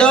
2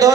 2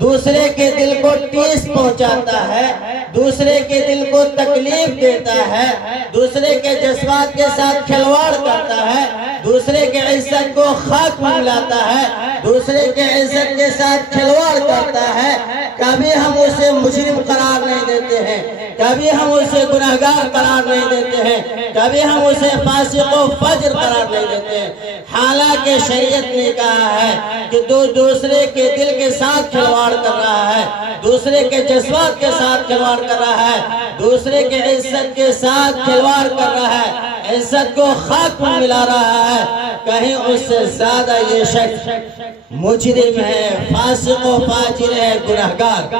دوسرے کے دل کو ٹھیس پہنچاتا ہے، دوسرے کے دل کو تکلیف دیتا ہے، دوسرے کے جذبات کے ساتھ کھلواڑ کرتا ہے، دوسرے کے عزت کو خاک میں ملاتا ہے، دوسرے کے عزت کے ساتھ کھلواڑ کرتا ہے، کبھی ہم اسے مجرم قرار نہیں دیتے ہیں، کبھی ہم اسے گناہگار قرار نہیں دیتے ہیں، کبھی ہم اسے فاسق و فجر قرار نہیں دیتے ہیں۔ حالانکہ شریعت نے کہا ہے کہ دوسرے کے دل کے ساتھ کھلواڑ کر رہا ہے، دوسرے کے جذبات کے ساتھ کھلواڑ کر رہا ہے، دوسرے کے عزت کے ساتھ کھلواڑ کر رہا ہے، عزت کو خاک میں ملا رہا ہے، کہیں اس سے زیادہ یہ شخص مجرم ہے، فاسق و فاجر ہے، گناہگار۔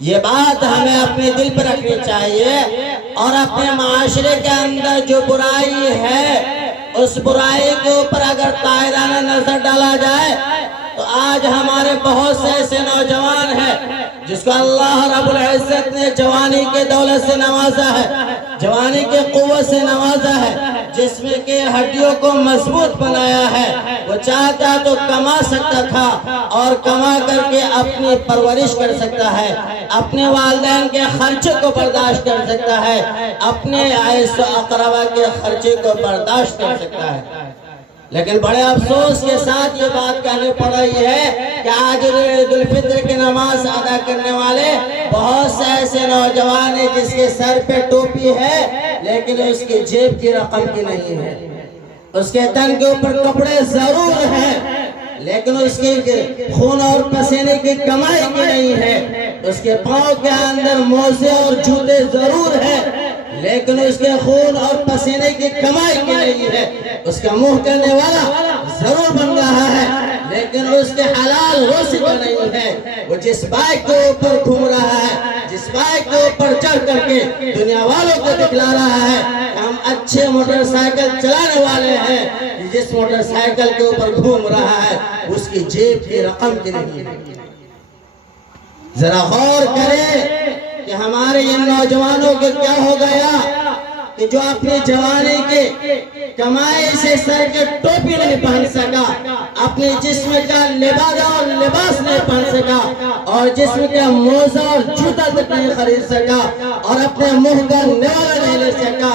یہ بات ہمیں اپنے دل پر رکھنی چاہیے، اور اپنے معاشرے کے اندر جو برائی ہے اس برائی کے اوپر اگر طائرانہ نظر ڈالا جائے تو آج ہمارے بہت سے ایسے نوجوان ہیں جس کو اللہ رب العزت نے جوانی کے دولت سے نوازا ہے، جوانی کے قوت سے نوازا ہے، جس میں کہ ہڈیوں کو مضبوط بنایا ہے۔ وہ چاہتا تو کما سکتا تھا اور کما کر کے اپنی پرورش کر سکتا ہے، اپنے والدین کے خرچے کو برداشت کر سکتا ہے، اپنے عیش و اقربا کے خرچے کو برداشت کر سکتا ہے، لیکن بڑے افسوس کے ساتھ یہ بات کہنے پڑ رہی ہے کہ آج عید الفطر کی نماز ادا کرنے والے بہت سے ایسے نوجوان ہیں جس کے سر پہ ٹوپی ہے لیکن اس کی جیب کی رقم کی نہیں ہے، اس کے تن کے اوپر کپڑے ضرور ہیں لیکن اس کی خون اور پسینے کی کمائی کی نہیں ہے، اس کے پاؤں کے اندر موزے اور جوتے ضرور ہیں لیکن اس کے خون اور پسینے کی کمائی کی نہیں ہے، اس کا منہ کرنے والا ضرور بن رہا ہے لیکن اس کے حلال روزی کا نہیں ہے۔ وہ جس بائک کے اوپر گھوم رہا ہے، جس بائک کے اوپر چڑھ کر کے دنیا والوں کو دکھلا رہا ہے کہ ہم اچھے موٹر سائیکل چلانے والے ہیں، جس موٹر سائیکل کے اوپر گھوم رہا ہے اس کی جیب کی رقم کی نہیں ہے۔ ذرا غور کریں کہ ہمارے ان نوجوانوں کے کیا ہو گیا کہ جو اپنی جوانی کے کمائی سے سر کے ٹوپی نہیں پہن سکا، اپنے جسم کا لباس نہیں پہن سکا، اور جسم کا موزہ اور جوتا تک نہیں خرید سکا، اور اپنے منہ کا نوالہ نہیں لے سکا،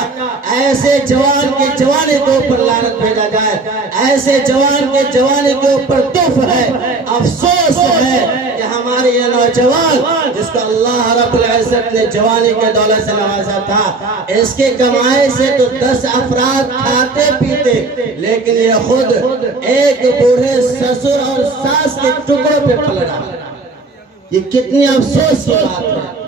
ایسے جوان کی جوانی کے اوپر لعنت بھیجا جائے، ایسے جوان کے جوانی کے اوپر دف ہے، افسوس ہے کہ ہمارے یہ نوجوان جس کو اللہ رب العزت نے جوانی کے دولت سے نوازا تھا، اس کے کمائی سے تو 10 افراد کھاتے پیتے لیکن یہ خود ایک بوڑھے سسر اور ساس کے ٹکڑوں پہ پل رہا۔ یہ کتنی افسوس کی بات ہے۔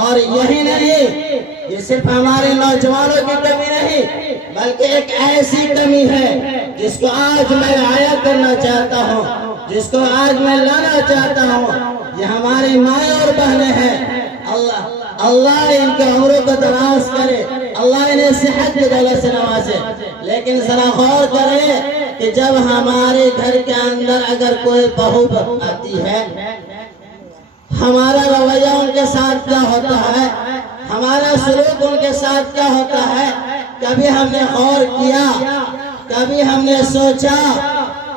اور یہی نہیں، یہ صرف ہمارے نوجوانوں کی کمی نہیں بلکہ ایک ایسی کمی ہے جس کو آج میں آیا کرنا چاہتا ہوں، جس کو آج میں لانا چاہتا ہوں۔ یہ ہماری مائیں اور بہنیں ہیں، اللہ ان کے عمروں کو دراز کرے، اللہ انہیں صحت کی دولت سے نوازے، لیکن ذرا غور کریں کہ جب ہمارے گھر کے اندر اگر کوئی بہو آتی ہے، ہمارا رویہ ان کے ساتھ کیا ہوتا ہے، ہمارا سلوک ان کے ساتھ کیا ہوتا ہے، کبھی ہم نے غور کیا، کبھی ہم نے سوچا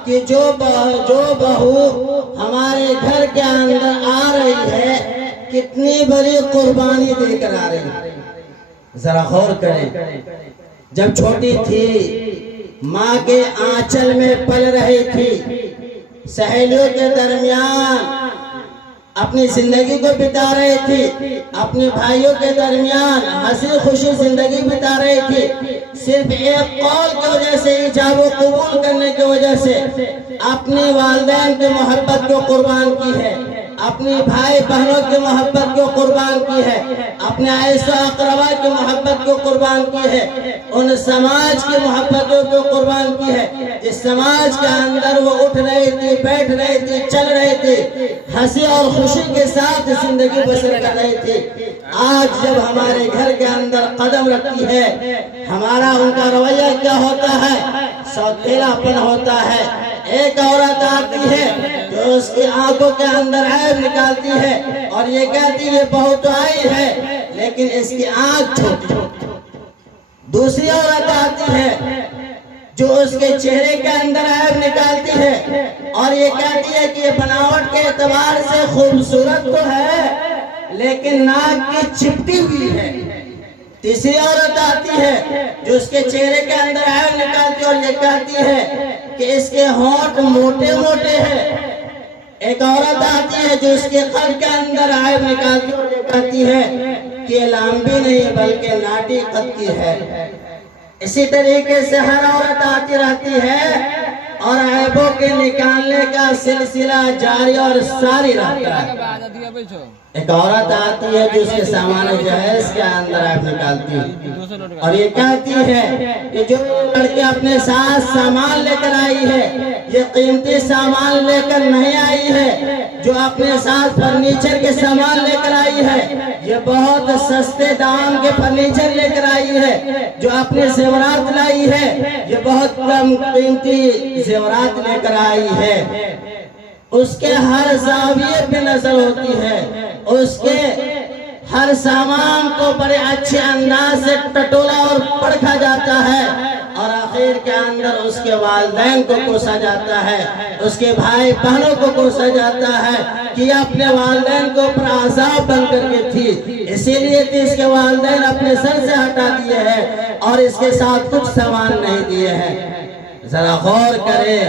کہ جو بہو ہمارے گھر کے اندر آ رہی ہے کتنی بڑی قربانی دے کر آ رہی ہے۔ ذرا غور کریں، جب چھوٹی تھی ماں کے آنچل میں پل رہی تھی، سہیلیوں کے درمیان اپنی زندگی کو بتا رہی تھی، اپنے بھائیوں کے درمیان ہنسی خوشی زندگی بتا رہی تھی، صرف ایک قول کی وجہ سے، ایجاب و قبول کرنے کی وجہ سے اپنے والدین کی محبت کو قربان کی ہے، اپنی بھائی بہنوں کی محبت کو قربان کی ہے، اپنے عیش و اقربا کی محبت کو قربان کی ہے، ان سماج کی محبتوں کو قربان کی ہے جس سماج کے اندر وہ اٹھ رہی تھی، بیٹھ رہی تھی، چل رہی تھی، ہنسی اور خوشی کے ساتھ زندگی بسر کر رہی تھی۔ آج جب ہمارے گھر کے اندر قدم رکھتی ہے، ہمارا ان کا رویہ کیا ہوتا ہے، سوتیلا پن ہوتا ہے۔ ایک عورت آتی ہے جو اس کی آنکھوں کے اندر عیب نکالتی ہے اور یہ کہتی ہے بہو تو آئی ہے لیکن اس کی آنکھ چھوٹی۔ دوسری عورت آتی ہے جو اس کے چہرے کے اندر عیب نکالتی ہے اور یہ کہتی ہے کہ یہ بناوٹ کے اعتبار سے خوبصورت تو ہے لیکن ناک کی چپٹی ہوئی ہے۔ تیسری عورت آتی ہے جو اس کے چہرے کے اندر عیب نکالتی ہے اور یہ کہتی ہے کہ اس کے ہونٹ موٹے موٹے ہیں۔ ایک عورت آتی ہے جو اس کے قد کے اندر عیب نکالتی ہے اور یہ کہتی ہے کہ یہ لمبی نہیں بلکہ ناٹی قد کی ہے۔ اسی طریقے سے ہر عورت آتی رہتی ہے اور عیبوں کے نکالنے کا سلسلہ جاری اور ساری رہتا ہے۔ ایک عورت آتی ہے جو اس کے سامان جہیز کے اندر عیب نکالتی ہے اور یہ کہتی ہے کہ جو لڑکی اپنے ساتھ سامان لے کر آئی ہے یہ قیمتی سامان لے کر نہیں آئی ہے، جو اپنے ساتھ فرنیچر کے سامان لے کر آئی ہے یہ بہت سستے دام کے فرنیچر لے کر آئی ہے، جو اپنے زیورات لائی ہے یہ بہت کم قیمتی زیورات لے کر آئی ہے۔ اس کے ہر زاویے پہ نظر ہوتی ہے، اس کے ہر سامان کو بڑے اچھے انداز سے ٹٹولا اور پرکھا جاتا ہے اور آخر کے اندر اس کے والدین کو کوسا جاتا ہے، اس کے بھائی بہنوں کو کوسا جاتا ہے کہ یہ اپنے والدین کو اوپر عذاب بن کر کے تھی، اسی لیے کہ اس کے والدین اپنے سر سے ہٹا دیے ہیں اور اس کے ساتھ کچھ سامان نہیں دیے ہیں۔ ذرا غور کرے،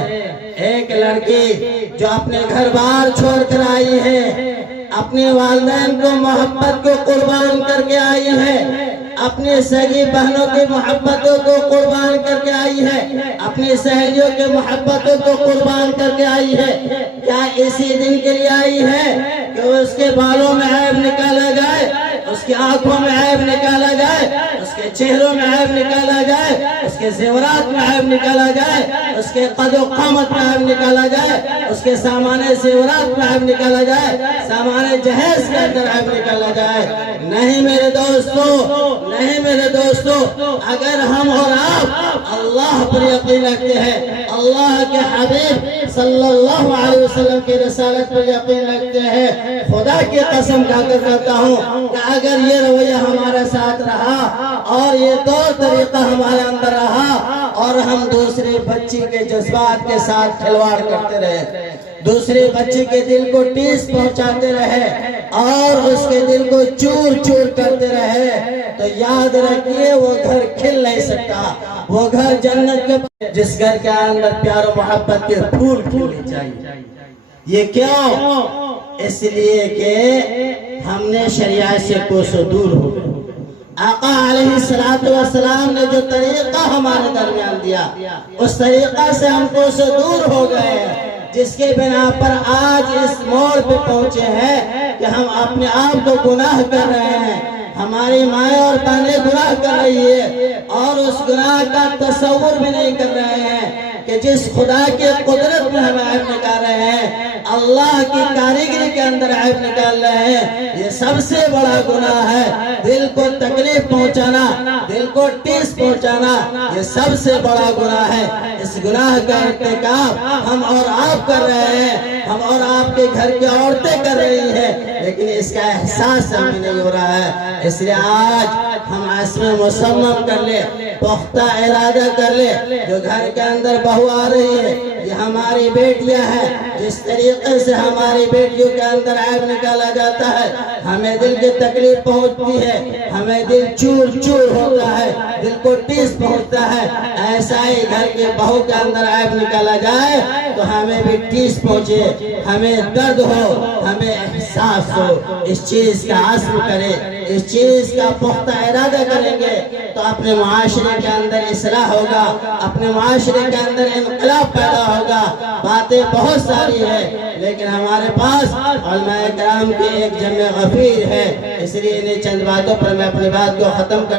ایک لڑکی جو اپنے گھر بار چھوڑ کر آئی ہے، اپنے والدین کو محبت کو قربان کر کے آئی ہے، اپنی سگی بہنوں کی محبتوں کو قربان کر کے آئی ہے، اپنی سہیلیوں کے محبتوں کو قربان کر کے آئی ہے، کیا اسی دن کے لیے آئی ہے کہ اس کے بالوں میں عیب نکالا جائے، اس کی آنکھوں میں عیب نکالا جائے، اس کے چہروں میں عیب نکالا جائے، اس کے زیورات میں عیب نکالا جائے، اس کے قد و قامت میں عیب نکالا جائے، اس کے سامان زیورات میں عیب نکالا جائے، سامان جہیز کے اندر عیب نکالا جائے؟ نہیں میرے دوستو، نہیں میرے دوستو، اگر ہم اور آپ اللہ پر یقین رکھتے ہیں، اللہ کے حبیب صلی اللہ علیہ وسلم کی رسالت پر یقین رکھتے ہیں، خدا کی قسم کھا کر کہتا ہوں کہ اگر یہ رویہ ہمارے ساتھ رہا اور یہ طور طریقہ ہمارے اندر رہا اور ہم دوسرے بچی کے جذبات کے ساتھ کھلواڑ کرتے رہے، دوسرے بچے کے دل کو ٹھیس پہنچاتے رہے اور اس کے دل کو چور چور کرتے رہے تو یاد رکھیے وہ گھر کھل نہیں سکتا، وہ گھر جنت کے جس گھر کے اندر پیار و محبت کے پھول کھلنے چاہیے۔ یہ کیوں؟ اس لیے کہ ہم نے شریعت سے کوسوں دور ہو گئے۔ آقا علیہ السلام نے جو طریقہ ہمارے درمیان دیا اس طریقہ سے ہم کوسوں دور ہو گئے ہیں، جس کے بنا پر آج اس موڑ پہ پہنچے ہیں کہ ہم اپنے آپ کو گناہ کر رہے ہیں، ہماری مائیں اور بہنیں گناہ کر رہی ہے اور اس گناہ کا تصور بھی نہیں کر رہے ہیں کہ جس خدا کی قدرت میں ہم عیب نکال رہے ہیں، اللہ کی کاریگری کے اندر عیب نکال رہے ہیں، یہ سب سے بڑا گناہ ہے۔ دل کو تکلیف پہنچانا، دل کو ٹھیس پہنچانا، یہ سب سے بڑا گناہ ہے۔ اس گناہ کا ارتکاب ہم اور آپ کر رہے ہیں، ہم اور آپ کے گھر کی عورتیں کر رہی ہیں، لیکن اس کا احساس ہمیں نہیں ہو رہا ہے۔ اس لیے آج ہم عزم مصمم کر لے، پختہ ارادہ کر لے، جو گھر کے اندر بہو آ رہی ہے یہ ہماری بیٹیاں ہیں، جس طریقے سے ہماری بیٹیوں کے اندر عیب نکالا جاتا ہے ہمیں دل کی تکلیف پہنچتی ہے، ہمیں دل چور چور ہوتا ہے، دل کو ٹھیس پہنچتا ہے۔ ایسا ہی گھر کے بہو کے اندر عیب نکالا جائے تو ہمیں بھی ٹھیس پہنچے، ہمیں درد ہو، ہمیں احساس ہو، اس چیز کا عزم کرے، اس چیز کا پختہ ارادہ کریں گے تو اپنے معاشرے کے اندر اصلاح ہوگا، اپنے معاشرے کے اندر انقلاب پیدا ہوگا۔ باتیں بہت ساری ہیں لیکن ہمارے پاس علماء کرام کی ایک جمع غفیر ہے، اس لیے انہیں چند باتوں پر میں اپنی بات کو ختم کر